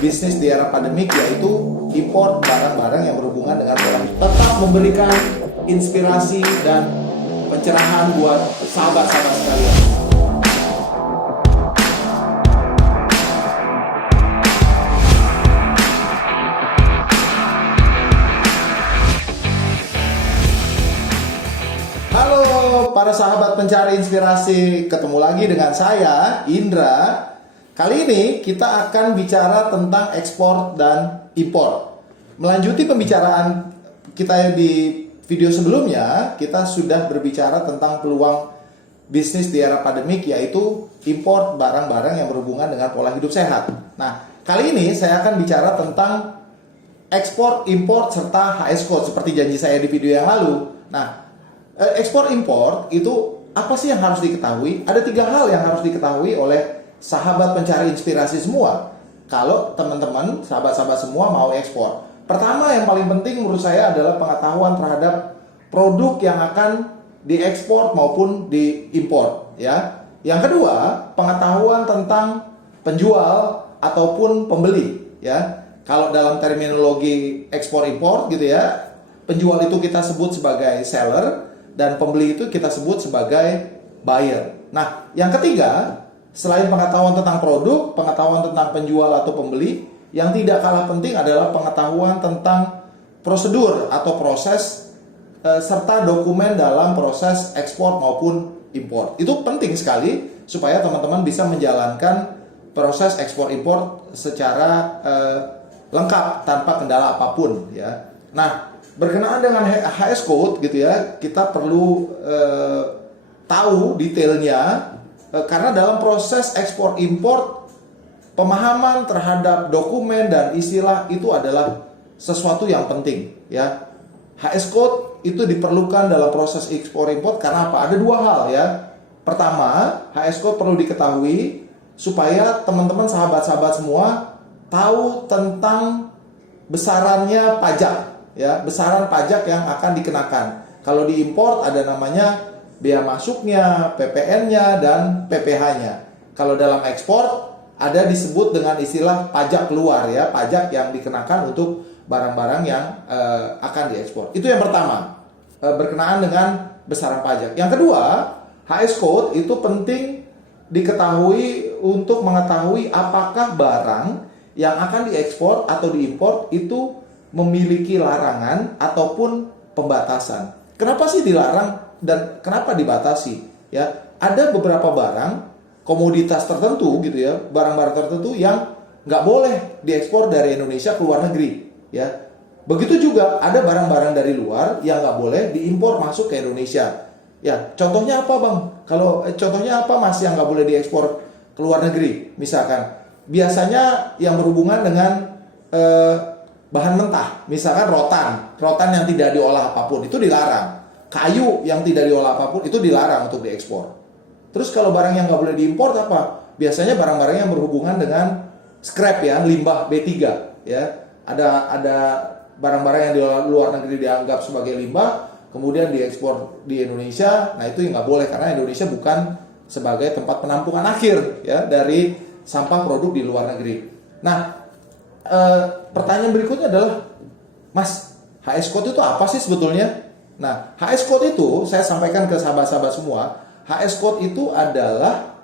bisnis di era pandemik, yaitu import barang-barang yang berhubungan dengan pola hidup. Tetap memberikan inspirasi dan pencerahan buat sahabat-sahabat sekalian. Halo para sahabat pencari inspirasi, ketemu lagi dengan saya, Indra. Kali ini kita akan bicara tentang ekspor dan impor. Melanjuti pembicaraan kita di video sebelumnya, kita sudah berbicara tentang peluang bisnis di era pandemik, yaitu impor barang-barang yang berhubungan dengan pola hidup sehat. Nah, kali ini saya akan bicara tentang ekspor, impor, serta HS Code seperti janji saya di video yang lalu. Nah, ekspor impor itu apa sih yang harus diketahui? Ada 3 hal yang harus diketahui oleh sahabat pencari inspirasi semua kalau teman-teman, sahabat-sahabat semua mau ekspor. Pertama, yang paling penting menurut saya adalah pengetahuan terhadap produk yang akan diekspor maupun diimpor, ya. Yang kedua, pengetahuan tentang penjual ataupun pembeli, ya. Kalau dalam terminologi ekspor impor gitu ya, penjual itu kita sebut sebagai seller dan pembeli itu kita sebut sebagai buyer. Nah, yang ketiga, selain pengetahuan tentang produk, pengetahuan tentang penjual atau pembeli, yang tidak kalah penting adalah pengetahuan tentang prosedur atau proses serta dokumen dalam proses ekspor maupun impor. Itu penting sekali supaya teman-teman bisa menjalankan proses ekspor impor secara lengkap tanpa kendala apapun, ya. Nah, berkenaan dengan HS Code gitu ya, kita perlu tahu detailnya. Karena dalam proses ekspor impor, pemahaman terhadap dokumen dan istilah itu adalah sesuatu yang penting, ya. HS Code itu diperlukan dalam proses ekspor impor karena apa? Ada 2 hal, ya. Pertama, HS Code perlu diketahui supaya teman-teman sahabat-sahabat semua tahu tentang besarannya pajak, ya, besaran pajak yang akan dikenakan. Kalau diimpor ada namanya bea masuknya, PPN-nya, dan PPh-nya. Kalau dalam ekspor ada disebut dengan istilah pajak keluar, ya, pajak yang dikenakan untuk barang-barang yang akan diekspor. Itu yang pertama, berkenaan dengan besaran pajak. Yang kedua, HS Code itu penting diketahui untuk mengetahui apakah barang yang akan diekspor atau diimpor itu memiliki larangan ataupun pembatasan. Kenapa sih dilarang dan kenapa dibatasi, ya? Ada beberapa barang komoditas tertentu gitu ya, barang-barang tertentu yang nggak boleh diekspor dari Indonesia ke luar negeri, ya. Begitu juga ada barang-barang dari luar yang nggak boleh diimpor masuk ke Indonesia, ya. Contohnya apa, Bang? Kalau contohnya apa, Mas, yang nggak boleh diekspor ke luar negeri? Misalkan biasanya yang berhubungan dengan bahan mentah, misalkan rotan yang tidak diolah apapun itu dilarang. Kayu yang tidak diolah apapun itu dilarang untuk diekspor. Terus kalau barang yang nggak boleh diimpor apa? Biasanya barang-barang yang berhubungan dengan scrap, ya, limbah B3, ya. Ada barang-barang yang di luar negeri dianggap sebagai limbah, kemudian diekspor di Indonesia. Nah, itu yang nggak boleh karena Indonesia bukan sebagai tempat penampungan akhir, ya, dari sampah produk di luar negeri. Nah, pertanyaan berikutnya adalah, Mas, HS Code itu apa sih sebetulnya? Nah, HS Code itu saya sampaikan ke sahabat-sahabat semua, HS Code itu adalah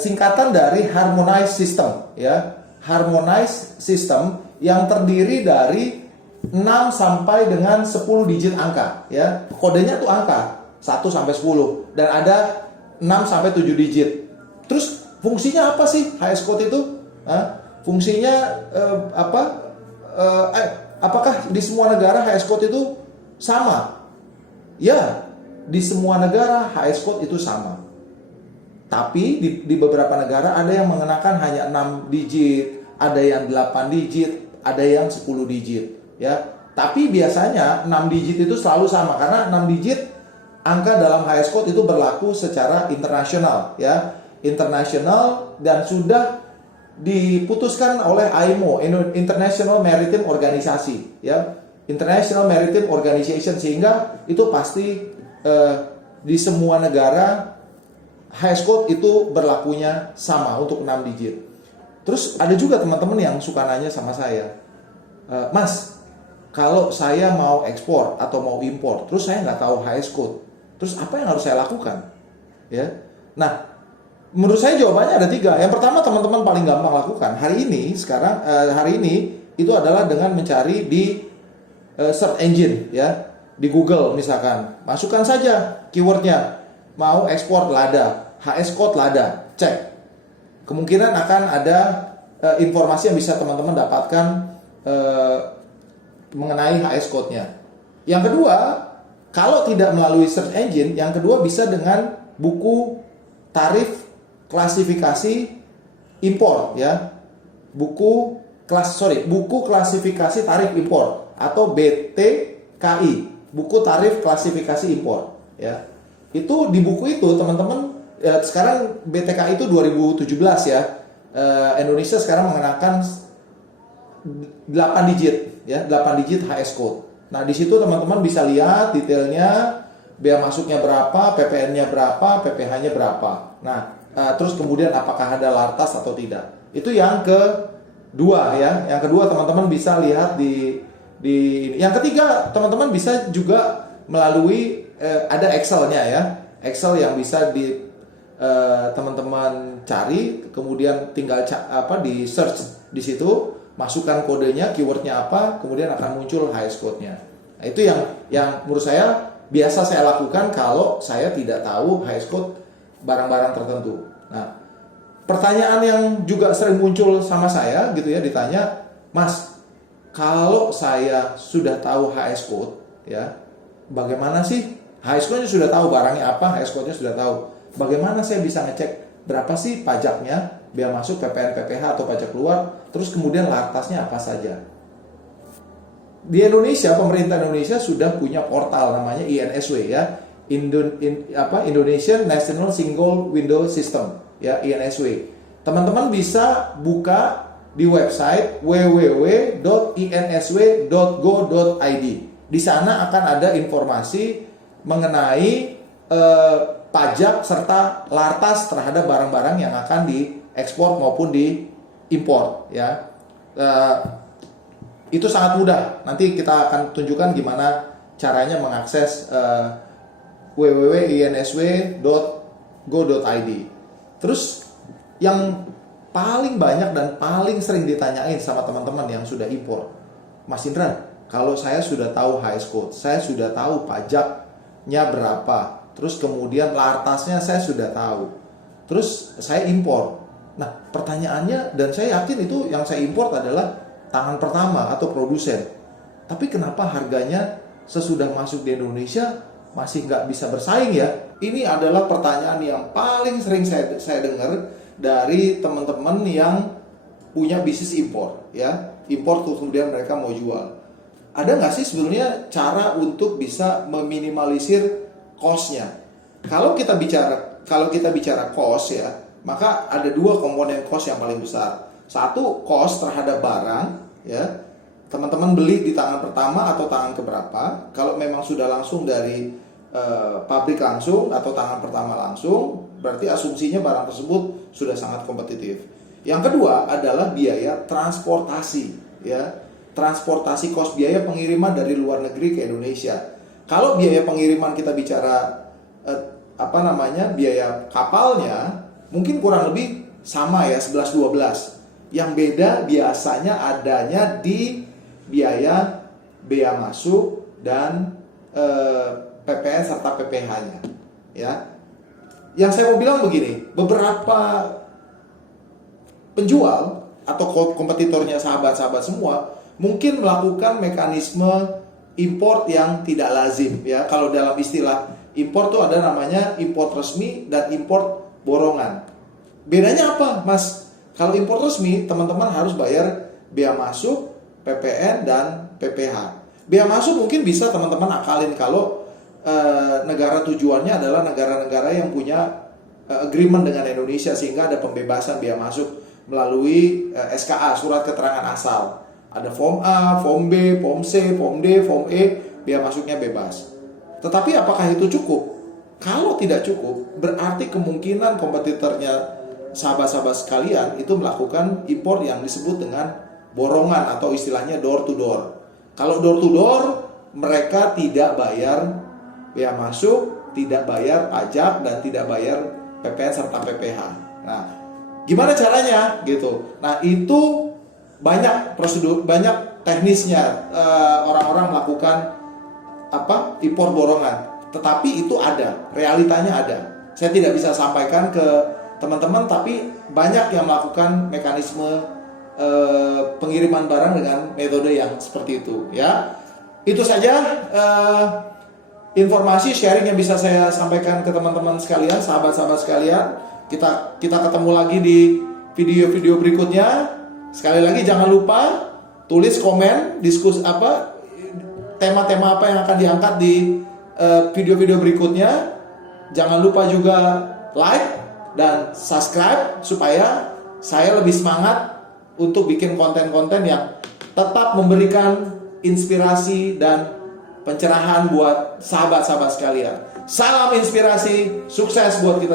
singkatan dari Harmonized System, ya. Harmonized System yang terdiri dari 6 sampai dengan 10 digit angka, ya. Kodenya tuh angka 1 sampai 10 dan ada 6 sampai 7 digit. Terus fungsinya apa sih HS Code itu? Fungsinya apakah di semua negara HS Code itu sama? Ya, di semua negara HS Code itu sama. Tapi di beberapa negara ada yang mengenakan hanya 6 digit, ada yang 8 digit, ada yang 10 digit, ya. Tapi biasanya 6 digit itu selalu sama karena 6 digit angka dalam HS Code itu berlaku secara internasional, ya. Internasional dan sudah diputuskan oleh IMO, International Maritime Organization, ya, International Maritime Organization, sehingga itu pasti di semua negara HS Code itu berlakunya sama untuk 6 digit. Terus ada juga teman-teman yang suka nanya sama saya, Mas, kalau saya mau ekspor atau mau impor, terus saya nggak tahu HS code, terus apa yang harus saya lakukan? Ya, nah, menurut saya jawabannya ada 3. Yang pertama, teman-teman paling gampang lakukan hari ini itu adalah dengan mencari di search engine, ya, di Google misalkan, masukkan saja keywordnya, mau ekspor lada, HS code lada, cek. Kemungkinan akan ada informasi yang bisa teman-teman dapatkan mengenai HS code-nya. Yang kedua, kalau tidak melalui search engine, yang kedua bisa dengan buku tarif klasifikasi impor, ya. Buku klasifikasi tarif impor atau BTKI, buku tarif klasifikasi impor, ya. Itu di buku itu teman-teman, sekarang BTKI itu 2017, ya. Indonesia sekarang mengenakan 8 digit, ya, 8 digit HS code. Nah, di situ teman-teman bisa lihat detailnya, bea masuknya berapa, PPN-nya berapa, PPh-nya berapa. Nah, terus kemudian apakah ada lartas atau tidak. Itu yang kedua, ya. Yang kedua teman-teman bisa lihat di yang ketiga, teman-teman bisa juga melalui ada Excel-nya, ya. Excel yang bisa teman-teman cari, kemudian tinggal di search di situ, masukkan kodenya, keywordnya apa, kemudian akan muncul HS code-nya. Nah, itu yang menurut saya biasa saya lakukan kalau saya tidak tahu HS code barang-barang tertentu. Nah, pertanyaan yang juga sering muncul sama saya gitu, ya, ditanya, Mas, kalau saya sudah tahu HS code, ya, bagaimana sih? HS code-nya sudah tahu barangnya apa, HS code-nya sudah tahu. Bagaimana saya bisa ngecek berapa sih pajaknya, bea masuk, PPN, PPh atau pajak keluar, terus kemudian lartasnya apa saja? Di Indonesia, pemerintah Indonesia sudah punya portal namanya INSW, ya, Indonesian National Single Window System, ya, INSW. Teman-teman bisa buka di website www.insw.go.id. Di sana akan ada informasi mengenai pajak serta lartas terhadap barang-barang yang akan diekspor maupun diimpor, ya. Itu sangat mudah. Nanti kita akan tunjukkan gimana caranya mengakses www.insw.go.id. Terus yang paling banyak dan paling sering ditanyain sama teman-teman yang sudah impor, Mas Indra, kalau saya sudah tahu HS code, saya sudah tahu pajaknya berapa, terus kemudian lartasnya saya sudah tahu, terus saya impor. Nah, pertanyaannya, dan saya yakin itu yang saya import adalah tangan pertama atau produsen. Tapi kenapa harganya sesudah masuk di Indonesia masih nggak bisa bersaing, ya? Ini adalah pertanyaan yang paling sering saya dengar dari teman-teman yang punya bisnis impor, ya. Impor tuh kemudian mereka mau jual. Ada nggak sih sebenarnya cara untuk bisa meminimalisir cost-nya? Kalau kita bicara cost, ya, maka ada 2 komponen cost yang paling besar. Satu, cost terhadap barang, ya. Teman-teman beli di tangan pertama atau tangan keberapa. Kalau memang sudah langsung dari pabrik langsung atau tangan pertama langsung, berarti asumsinya barang tersebut sudah sangat kompetitif. Yang kedua adalah biaya transportasi, ya. Transportasi, cost biaya pengiriman dari luar negeri ke Indonesia. Kalau biaya pengiriman kita bicara biaya kapalnya mungkin kurang lebih sama, ya, 11-12. Yang beda biasanya adanya di biaya bea masuk dan PPN serta PPh-nya, ya. Yang saya mau bilang begini, beberapa penjual atau kompetitornya sahabat-sahabat semua mungkin melakukan mekanisme import yang tidak lazim, ya. Kalau dalam istilah import tuh ada namanya import resmi dan import borongan. Bedanya apa, Mas? Kalau import resmi, teman-teman harus bayar bea masuk, PPN dan PPh. Bea masuk mungkin bisa teman-teman akalin kalau negara tujuannya adalah negara-negara yang punya agreement dengan Indonesia, sehingga ada pembebasan bea masuk melalui SKA, surat keterangan asal. Ada form A, form B, form C, form D, form E, bea masuknya bebas. Tetapi apakah itu cukup? Kalau tidak cukup, berarti kemungkinan kompetitornya sahabat-sahabat sekalian itu melakukan impor yang disebut dengan borongan atau istilahnya door to door. Kalau door to door, mereka tidak bayar bea masuk, tidak bayar pajak, dan tidak bayar PPN serta PPh. Nah, gimana caranya gitu? Nah, itu banyak prosedur, banyak teknisnya orang-orang melakukan impor borongan. Tetapi itu ada, realitanya ada. Saya tidak bisa sampaikan ke teman-teman, tapi banyak yang melakukan mekanisme pengiriman barang dengan metode yang seperti itu, ya. Itu saja informasi sharing yang bisa saya sampaikan ke teman-teman sekalian, sahabat-sahabat sekalian. Kita ketemu lagi di video-video berikutnya. Sekali lagi jangan lupa tulis komen, diskusi tema-tema apa yang akan diangkat di video-video berikutnya. Jangan lupa juga like dan subscribe supaya saya lebih semangat untuk bikin konten-konten yang tetap memberikan inspirasi dan pencerahan buat sahabat-sahabat sekalian. Salam inspirasi, sukses buat kita semua.